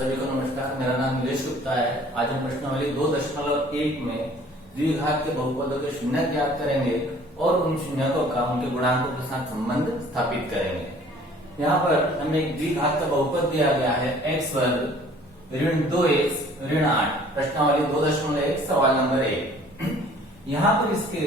सभी को नमस्कार। मेरा नाम नीलेश गुप्ता है। आज हम प्रश्नावली 2.1 में द्विघात के बहुपदों के शून्य ज्ञात करेंगे और उन शून्यकों का उनके गुणांकों के साथ संबंध स्थापित करेंगे। यहाँ पर हमें एक द्विघात का बहुपद दिया गया है x वर्ग ऋण 2x ऋण 8। प्रश्नावली 2.1 सवाल नंबर 1। यहाँ पर इसके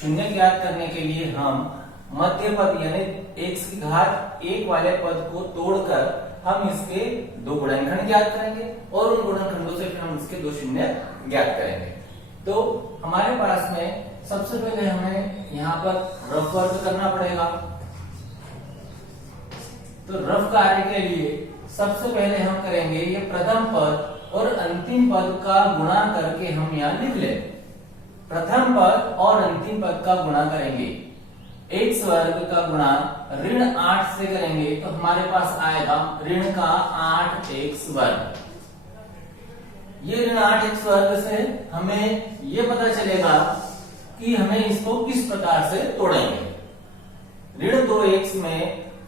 शून्य ज्ञात करने के लिए हम मध्य पद यानी x की घात 1 वाले पद को तोड़कर हम इसके दो गुणनखंड ज्ञात करेंगे और उन गुणनखंडों से फिर हम इसके दो शून्य ज्ञात करेंगे। तो हमारे पास में सबसे पहले हमें यहाँ पर रफ वर्ग करना पड़ेगा। तो रफ कार्य के लिए सबसे पहले हम करेंगे ये प्रथम पद और अंतिम पद का गुणा करके हम यहाँ लिख ले। प्रथम पद और अंतिम पद का गुणा करेंगे। x वर्ग का गुणा ऋण 8 से करेंगे तो हमारे पास आएगा ऋण का 8x वर्ग। ये ऋण 8x वर्ग से हमें ये पता चलेगा कि हमें इसको किस प्रकार से तोड़ेंगे। ऋण 2x में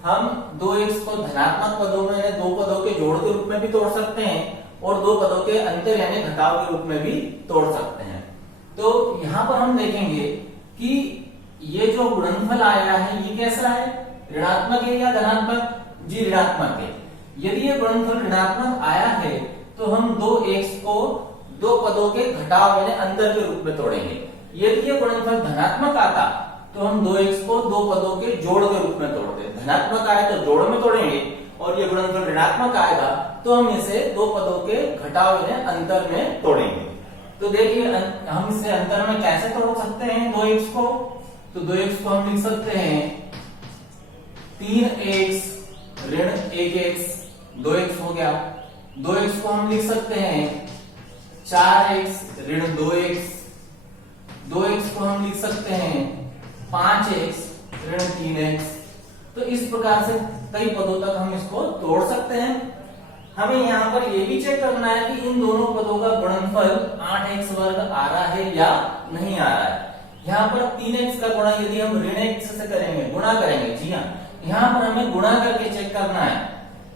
हम 2x को धनात्मक पदों में यानी दो पदों के जोड़ के रूप में भी तोड़ सकते हैं और दो पदों के अंतर यानी घटाव के रूप में भी तोड़ सकते हैं। तो यहाँ पर हम देखेंगे कि ये जो गुणनफल आया है ये कैसा है, ऋणात्मक है या धनात्मक? जी ऋणात्मक है। यदि ये गुणनफल ऋणात्मक आया है तो हम 2x को दो पदों के घटाव यानी अंतर के रूप में तोड़ेंगे। यदि ये गुणनफल धनात्मक आता तो हम 2x को दो पदों के जोड़ के रूप में तोड़ते। धनात्मक आए तो जोड़ में तोड़ेंगे और ये गुणनफल ऋणात्मक आएगा तो हम इसे दो पदों के घटाव यानी अंतर में तोड़ेंगे। तो देखिए हम इसे अंतर में कैसे तोड़ सकते हैं 2x को। तो 2x को हम लिख सकते हैं 3x ऋण 1x 2x हो गया। 2x को हम लिख सकते हैं 4x ऋण 2x 2x को हम लिख सकते हैं 5x ऋण 3x। तो इस प्रकार से कई पदों तक हम इसको तोड़ सकते हैं। हमें यहाँ पर ये भी चेक करना है कि इन दोनों पदों का गुणनफल 8x वर्ग आ रहा है या नहीं आ रहा है। यहाँ पर 3x का गुणा यदि हम ऋण x से करेंगे, गुणा करेंगे, जी हाँ, यहाँ पर हमें गुणा करके चेक करना है।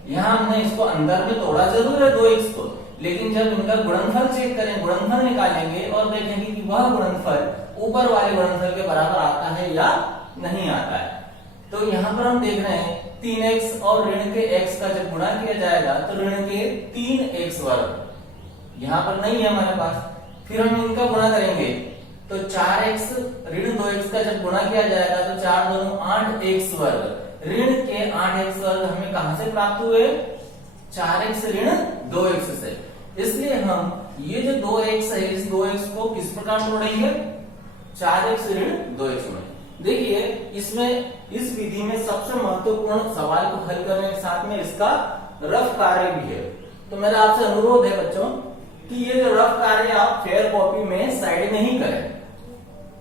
यहाँ हमने इसको अंदर में तोड़ा जरूर है 2x को, लेकिन जब इनका गुणनफल चेक करें, गुणनफल निकालेंगे और देखेंगे कि वह गुणनफल ऊपर वाले गुणनफल के बराबर आता है या नहीं आता है। तो यहाँ पर हम देख रहे हैं 3x और ऋण के x का जब गुणा किया जाएगा तो ऋण के 3x वर्ग यहाँ पर नहीं है हमारे पास। फिर हम इनका गुणा करेंगे तो 4x ऋण 2x का जब गुणा किया जाएगा तो 4 दूनी 8x वर्ग। ऋण के 8x वर्ग हमें कहां से प्राप्त हुए? 4x ऋण 2x से। इसलिए हम ये जो 2x है इस 2x को किस प्रकार तोड़ेंगे? 4x ऋण 2x में। देखिए इसमें इस विधि में सबसे महत्वपूर्ण सवाल को हल करने के साथ में इसका रफ कार्य भी है। तो मेरा आपसे अनुरोध है बच्चों कि ये जो रफ कार्य आप फेयर कॉपी में साइड में ही करें।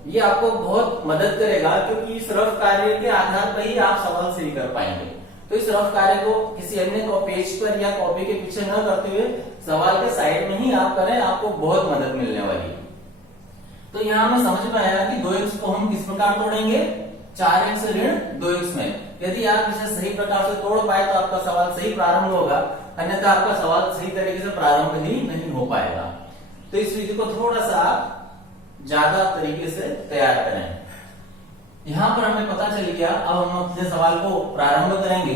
ये आपको बहुत मदद करेगा क्योंकि इस रफ कार्य के आधार पर ही आप सवाल सही कर पाएंगे। तो इस रफ कार्य को किसी अन्य पेज पर या कॉपी के पीछे न करते हुए सवाल के साइड में ही आप करें, आपको बहुत मदद मिलने वाली है। तो यहाँ हमें समझ में आया कि 2x को हम किस प्रकार तोड़ेंगे? 4x ऋण 2x में। यदि आप इसे सही प्रकार से तोड़ पाए तो आपका सवाल सही प्रारंभ होगा, अन्यथा आपका सवाल सही तरीके से प्रारंभ ही नहीं हो पाएगा। तो इस विधि को थोड़ा सा ज्यादा तरीके से तैयार करें। यहाँ पर हमें पता चल गया। अब हम अपने सवाल को प्रारंभ करेंगे।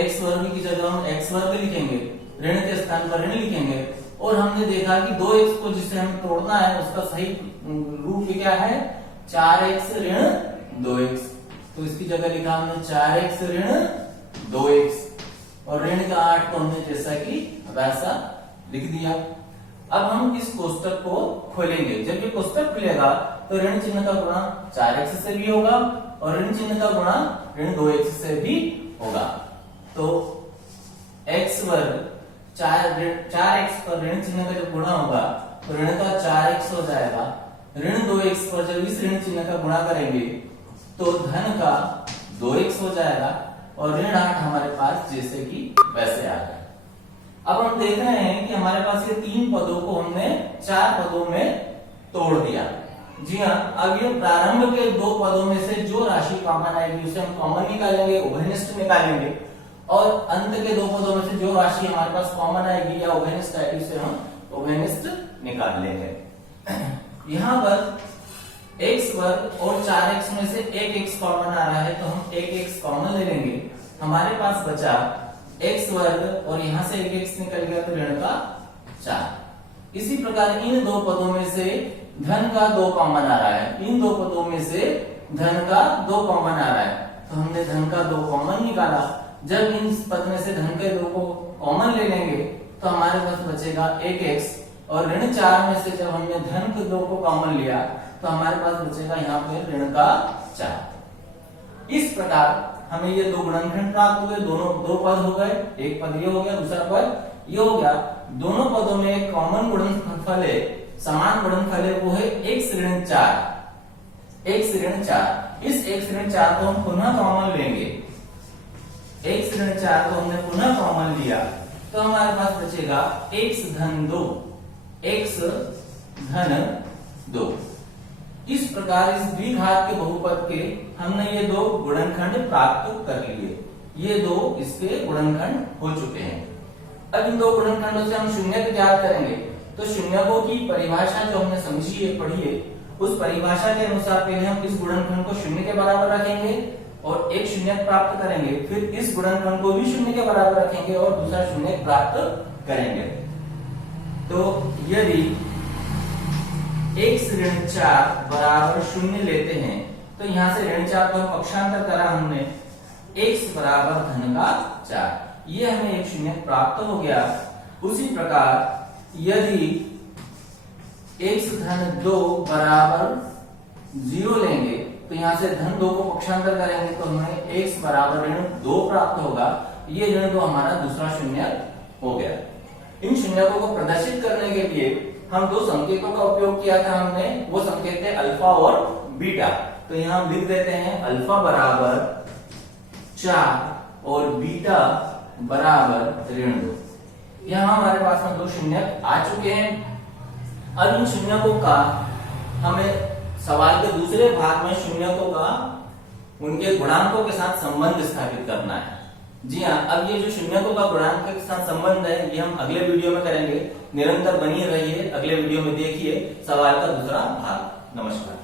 x वर्ग की जगह हम x वर्ग लिखेंगे, ऋण के स्थान पर ऋण लिखेंगे और हमने देखा कि 2x को जिसे हमें तोड़ना है उसका सही रूप क्या है? 4x ऋण 2x। तो इसकी जगह लिखा हमने 4x ऋण 2x और ऋण का 8 को हमने जैसा कि वैसा लिख दिया। अब हम इस कोष्टक को खोलेंगे। जब ये कोष्टक खुलेगा तो ऋण चिन्ह का गुणा 4x से भी होगा और ऋण चिन्ह का गुणा ऋण 2x से भी होगा। तो x वर्ग 4x पर ऋण चिन्ह का जब गुणा होगा तो ऋण का 4x हो जाएगा। ऋण 2x पर जब इस ऋण चिन्ह का गुणा करेंगे तो धन का 2x हो जाएगा और ऋण 8 हमारे पास जैसे कि वैसे आ गया। अब हम देख रहे हैं कि हमारे पास ये 3 पदों को हमने 4 पदों में तोड़ दिया। जी हाँ, अब ये प्रारंभ के 2 पदों में से जो राशि कॉमन आएगी उसे हम कॉमन निकालेंगे, उभयनिष्ठ निकालेंगे और अंत के दो पदों में से जो राशि हमारे पास कॉमन आएगी या ओवेनिस्ट आएगी उसे हम ओवेनिस्ट निकाल लेंगे। यहाँ पर x वर्ग और 4x में से एक x कॉमन आ रहा है तो हम एक x कॉमन ले लेंगे। हमारे पास बचा x वर्ग और यहां से एक x निकल गया तो ऋण का 4। इसी प्रकार इन दो पदों में से धन का 2 कॉमन आ रहा है, इन दो पदों में से धन का 2 कॉमन आ रहा है तो हमने धन का 2 कॉमन निकाला। जब इन पद में से धन के 2 को कॉमन ले लेंगे तो हमारे पास बचेगा 1x और ऋण 4 में से जब हमने धन के 2 को कॉमन लिया तो हमारे पास बचेगा यहाँ पे ऋण का 4। इस प्रकार हमें ये दो गुणनखंड प्राप्त हुए, दोनों दो पद हो गए, एक पद ये हो गया, दूसरा पद ये हो गया। दोनों पदों में एक कॉमन गुणनफल है, समान गुणनफल है, वो है x ऋण 4। x ऋण 4, इस x ऋण 4 को हम पुनः कॉमन लेंगे। x ऋण 4 को हमने पुनः कॉमन लिया तो हमारे पास बचेगा x धन 2, x धन 2। इस प्रकार इस द्विघात के बहुपद के हमने ये दो गुणनखंड प्राप्त कर लिए, ये दो इसके गुणनखंड हो चुके हैं। अब इन दो गुणनखंडों से हम शून्य ज्ञात करेंगे तो शून्यकों की परिभाषा जो हमने समझी है, पढ़ी है, उस परिभाषा के अनुसार पहले हम इस गुणनखंड को शून्य के बराबर रखेंगे और एक शून्य प्राप्त करेंगे, फिर इस गुणनखंड को भी शून्य के बराबर रखेंगे और दूसरा शून्य प्राप्त करेंगे। तो यदि x ऋण 4 बराबर 0 लेते हैं तो यहां से ऋण 4 को हम पक्षांतर करा हमने, x बराबर धन का 4, ये हमें एक शून्य प्राप्त हो गया। उसी प्रकार यदि x धन 2 बराबर 0 लेंगे तो यहां से धन 2 को पक्षांतर करेंगे तो हमें x बराबर ऋण 2 प्राप्त होगा, ये ऋण 2 हमारा दूसरा शून्य हो गया। इन शून्यकों को प्रदर्शित करने के लिए हम दो संकेतों का उपयोग किया था हमने, वो संकेत है अल्फा और बीटा। तो यहां हम लिख देते हैं अल्फा बराबर 4 और बीटा बराबर ऋण 2। यहां हमारे पास में दो शून्य आ चुके हैं। अब इन शून्यकों का हमें सवाल के दूसरे भाग में शून्यकों का उनके गुणांकों के साथ संबंध स्थापित करना है। जी हाँ, अब ये जो शून्यकों का गुणांक के साथ संबंध है ये हम अगले वीडियो में करेंगे। निरंतर बनी रहिए, अगले वीडियो में देखिए सवाल का दूसरा भाग। नमस्कार।